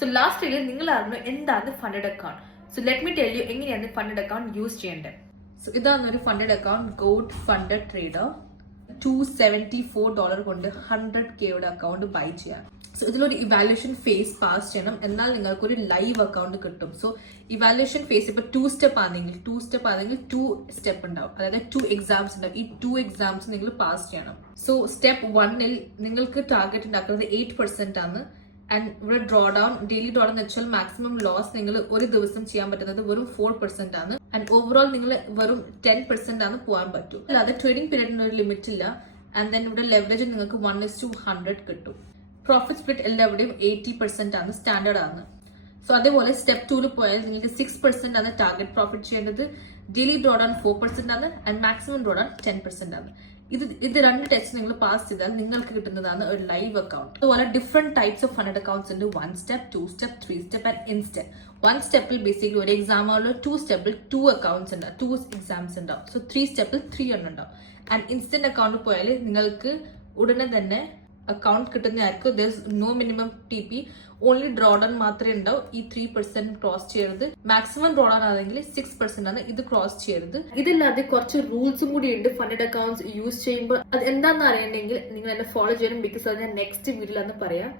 So last video നിങ്ങൾ അറിഞ്ഞു എന്താണ് funded account. So let me tell you എങ്ങനെയാണ് ഫണ്ടഡ് അക്കൗണ്ട് യൂസ് ചെയ്യേണ്ടത്. സോ ഇതാണ് ഒരു funded account, gold funded trader. $274 കൊണ്ട് 100K അക്കൗണ്ട് ബൈ ചെയ്യാം. സോ ഇതിലൊരു ഇവാലുവേഷൻ ഫേസ് പാസ് ചെയ്യണം, എന്നാൽ നിങ്ങൾക്ക് ഒരു ലൈവ് അക്കൗണ്ട് കിട്ടും. സോ ഇവാലുവേഷൻ ഫേസ് ഇപ്പൊ 2 സ്റ്റെപ്പ് ആണെങ്കിൽ 2 സ്റ്റെപ്പ് ഉണ്ടാവും, അതായത് 2 എക്സാംസ് ഉണ്ടാവും. ഈ 2 എക്സാംസ് നിങ്ങൾ പാസ് ചെയ്യണം. സോ സ്റ്റെപ്പ് 1ൽ നിങ്ങൾക്ക് ടാർഗറ്റ് ഉണ്ടാക്കുന്നത് 8% ആണ്. ആൻഡ് ഇവിടെ draw down, daily draw down എന്ന് വെച്ചാൽ മാക്സിമം ലോസ് നിങ്ങൾ ഒരു ദിവസം ചെയ്യാൻ പറ്റുന്നത് വെറും 4% ആണ്. ആൻഡ് ഓവറോൾ നിങ്ങൾ വെറും 10% ആണ് പോകാൻ പറ്റും. അല്ലാതെ ട്രേഡിംഗ് പീരീഡിന് ഒരു ലിമിറ്റ് ഇല്ല. ആൻഡ് ദെൻ ഇവിടെ ലെവറേജ് നിങ്ങൾക്ക് 1:100 കിട്ടും. പ്രോഫിറ്റ് സ്പ്ലിറ്റ് എല്ലാവരുടെയും 80% ആണ്, സ്റ്റാൻഡേർഡ് ആണ്. സോ അതേപോലെ സ്റ്റെപ്പ് 2ൽ പോയാൽ നിങ്ങൾക്ക് 6% ആണ് ടാർഗറ്റ് പ്രോഫിറ്റ് ചെയ്യേണ്ടത്. ഡെയിലി ഡ്രോ ഡൗൺ 4% ആണ്. ആൻഡ് മാക്സിമം ഡ്രോ ഡൗൺ 10% ആണ്. ഇത് 2 ടെസ്റ്റ് നിങ്ങൾ പാസ് ചെയ്താൽ നിങ്ങൾക്ക് കിട്ടുന്നതാണ് ഒരു ലൈവ് അക്കൗണ്ട്. അതുപോലെ different types of funded accounts ഉണ്ട്. 1 step, 2 step, 3 step and instant. 1 സ്റ്റെപ്പിൽ ബേസിക്കലി ഒരു എക്സാം ആണല്ലോ. 2 സ്റ്റെപ്പിൽ 2 അക്കൗണ്ട്സ് ഉണ്ടാവും, 2 എക്സാംസ് ഉണ്ടാവും. സോ 3 സ്റ്റെപ്പിൽ 3 എണ്ണം ഉണ്ടാവും. ആൻഡ് ഇൻസ്റ്റന്റ് അക്കൗണ്ട് പോയാൽ നിങ്ങൾക്ക് ഉടനെ തന്നെ അക്കൗണ്ട് കിട്ടുന്നതായിരിക്കും. നോ മിനിമം TP, ഓൺലി ഡ്രോഡൺ മാത്രമേ ഉണ്ടാവും. ഈ 3% ക്രോസ് ചെയ്യരുത്. മാക്സിമം ഡ്രോഡൺ ആണെങ്കിൽ 6% ആണ്, ഇത് ക്രോസ് ചെയ്യരുത്. ഇതില്ലാതെ കുറച്ച് റൂൾസും കൂടി ഉണ്ട് ഫണ്ടഡ് അക്കൗണ്ട്സ് യൂസ് ചെയ്യുമ്പോൾ. അത് എന്താണെന്ന് അറിയണമെങ്കിൽ നിങ്ങൾ എന്നെ ഫോളോ ചെയ്യണം, ബിക്കോസ് അത് ഞാൻ നെക്സ്റ്റ് വീഡിയോയിലാണ് പറയാം.